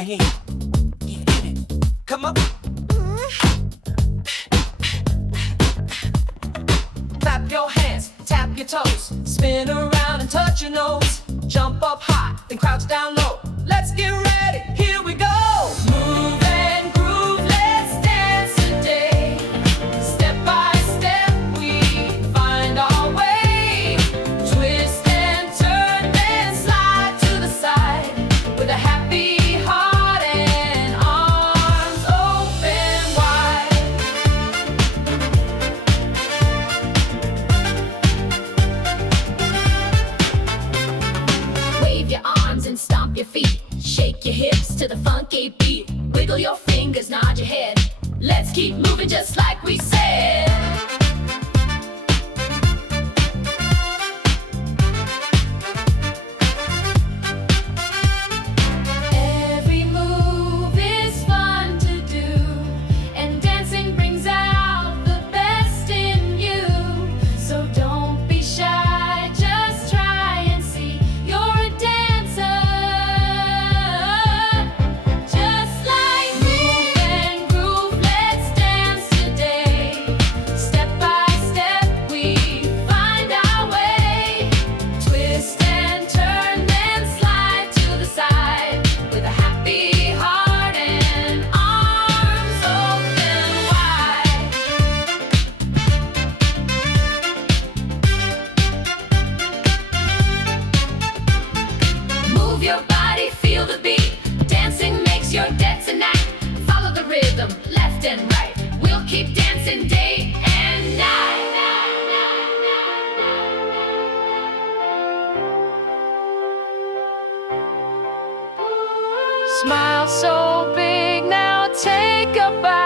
Hey, get in it. Come on. Clap your hands, tap your toes, spin around and touch your nose. Jump up high, then crouch down low. Let's get ready, here we go. Move and groove, let's dance today. Step by step, we find our way. Twist and turn, then slide to the side. With a happy heart and arms open wide. Wave your arms and stomp your feet. Shake your hips to the funky beat. Wiggle your fingers, nod your head. Let's keep moving just like we said. Every move is fun to do, and dancing brings out the best in you. So don't be shy, just try and see you're a dancer. Just like move and groove, let's dance today. Step by step, we find our way. Twist and turn, then slide to the side. With a happy heart and arms open wide. Move your body, feel the beat. Dancing makes your debts a night. Follow the rhythm, left and right. We'll keep dancing day and night. Smile so big, now take a bow.